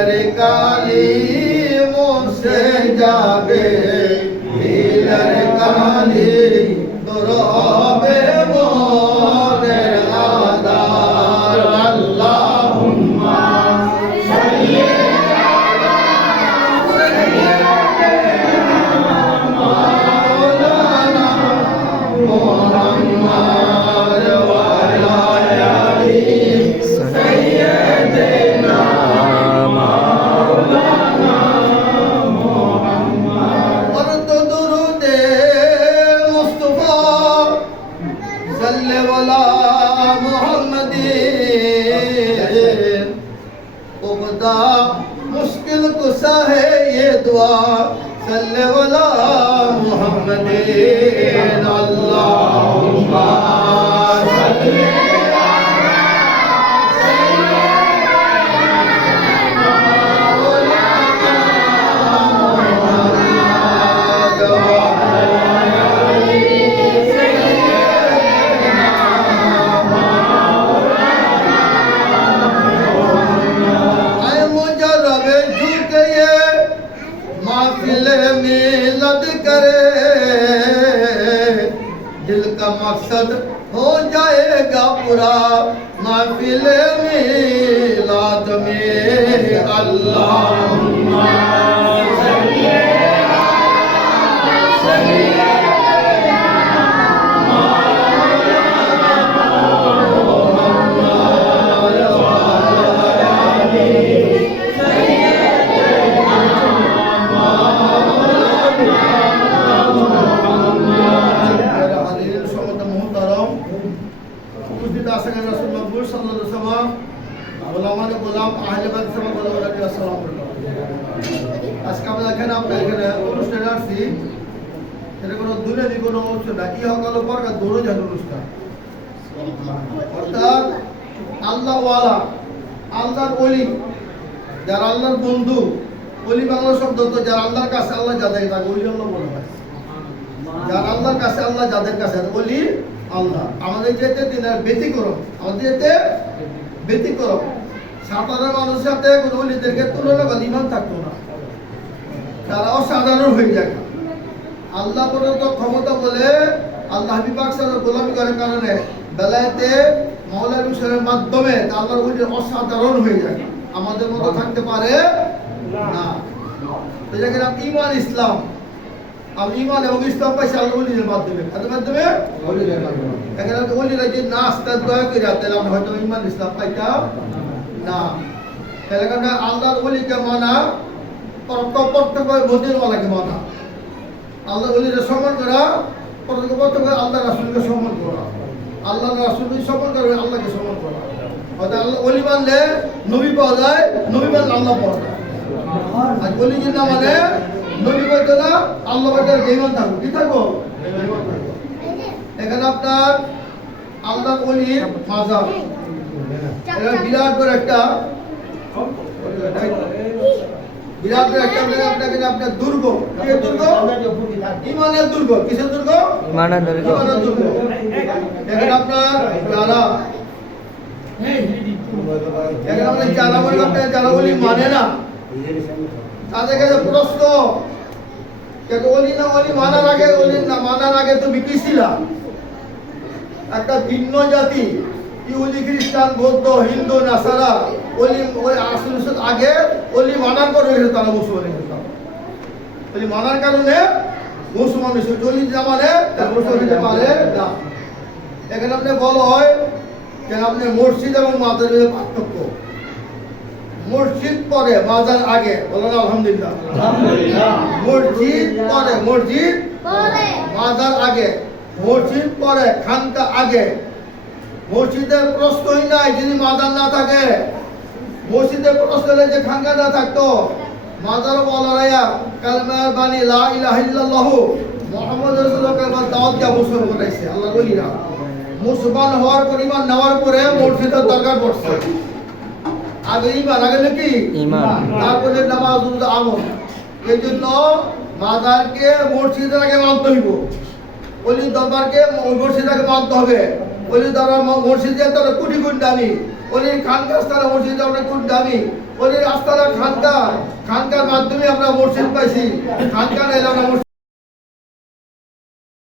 দিলের কালি মুছে যাবে, দিলের কালি দূর হবে মনের আধার। আল্লাহুম্মা সাল্লি আলা সাইয়্যিদিনা মাওলানা মুহাম্মদ ওয়া আলা আলি সাইয়্যিদিনা মাওলানা মুহাম্মদ। পড়ত দুরুদে মুস্তাফা সাল্লাল্লাহু আলা মুহাম্মদিন, उबदा मुश्किल कुसा है ये दुआ सल्लल्लाहु अला मुहम्मदिन। अल्लाहुम्मा सल्ली अला सय्यिदिना मौलाना मुहम्मद व अला आलि सय्यिदिना महफिल मिलद करे, दिल का मकसद हो जाएगा पूरा महफिल मिलाद में। अल्लाहुम्मा सल्ली अला सय्यिदिना मौलाना मुहम्मद व अला आलि আজকে আমরা এখানে আপনার এখানে অনুষ্ঠানে আসছি, এটা কোনো দুনিয়াবি কোনো অনুষ্ঠান না, ই হকাল পরকার দৌড়ে যান অনুষ্ঠান। অর্থাৎ আল্লাহওয়ালা, আল্লাহর ওলি, যারা আল্লাহর বন্ধু, ওলি বাংলা শব্দ তো যারা আল্লাহর কাছে আল্লাহ যাদের তাকে ওলি আল্লাহ বলা হয়। যারা আল্লাহর কাছে আল্লাহ যাদের কাছে ওলি আল্লাহ। আমাদের যেতে দিনের ব্যতিক্রম, আমাদের যেতে ব্যতিক্রম। সাধারণ মানুষের সাথে কোনো ওলিদেরকে তুলনা বা ইমান থাকতো না, তারা অসাধারণ হয়ে যায়। আল্লাহ পর্যন্ত ক্ষমতা বলে আল্লাহ হাবিব পাক সাল্লাল্লাহু গোলামি করার কারণে বেলায়েতে মাওলা রসুলের মাধ্যমে আল্লাহর ওলি অসাধারণ হয়ে যায়, আমাদের মতো থাকতে পারে না। তো যেখানে ঈমান ইসলাম, আমি ঈমান এবং ইসলাম পাইছি আল্লাহ ওলিদের মাধ্যমে, তাদের মাধ্যমে ওলিদের মাধ্যমে। এখানে ওলিরা যদি না আসতেন দয়া করে তাহলে আমরা হয়তো ঈমান ইসলাম পাইতাম না। তাহলে কারণে আল্লাহর ওলিকে মানা প্রত্যক্ষ মদিনাওয়ালাকে মানা, আল্লাহর ওলিদের সম্মান করা প্রত্যক্ষ আল্লাহ রাসূলকে সম্মান করা, আল্লাহ রাসূলকে সম্মান করবে, আল্লাহকে সম্মান করা। হয়তো আল্লাহ ওলি মানলে নবী পাওয়া যায়, নবী মানলে আল্লাহ পাওয়া যায়। আর ওলি যদি না মানে নবী পাইতো না, আল্লাহ পাইতো না, বেঈমান থাকবো। কি থাকবো? এখানে আপনার আল্লাহর ওলির মাজার, এটা বিরাট বড় একটা আপনার দুর্গ। দুর্গ ইমানের দুর্গ। কিসের দুর্গ? ইমানের দুর্গ। এখানে আপনার যারা যারা ওলি মানে না তাদের কাছে প্রশ্ন, ওলি না ওলি মানার আগে, ওলি না মানার আগে তুমি কি ছিলা? একটা ভিন্ন জাতি, ইহুদি, খ্রিস্টান, বৌদ্ধ, হিন্দু, নাসারা, ওলি আগে ওলি মানার পর হয়েছে তারা মুসলমান হয়েছে। ওলি মানার কারণে মুসলমান হয়েছে, ওলি না মানে মুসলমান হতে পারে না। এখানে আপনি বলা হয় যে আপনি মসজিদ এবং মাজারের পার্থক্য। মসজিদ পরে মাজার আগে, বলেন আলহামদুলিল্লাহ। মসজিদ পরে, মসজিদ মাজার আগে, মসজিদ পরে খানকা আগে। মসজিদের প্রশ্নই নাই যদি মাজার না থাকে। মসজিদের প্রশ্ন হলে যে খানকা না থাকতো, মাজার বলারাইয়া কালেমার বাণী লা ইলাহা ইল্লাল্লাহু মুহাম্মাদুর রাসূলুল্লাহ দাওয়াত দিয়া মুসলমান বানাইছে। আল্লাহ বলিরা মুসলমান হওয়ার পরিমাণ নেওয়ার পরে মসজিদের দরকার পড়ছে। আগে ঈমান, আগে নাকি ঈমান, তারপরে নামাজ, আমল। এই জন্য মাজারকে মসজিদের আগে মানতে হইব, ওলি দরবারকে মসজিদের আগে মানতে হবে। ওলি দরবার মসজিদে তারা কোটি কোটি দামি, ওলির খানকাস্থানে মসজিদে অনেক কোটি দামি। ওই আস্তানা খানকার মাধ্যমে আমরা মসজিদ পাইছি, খানকার এলাকা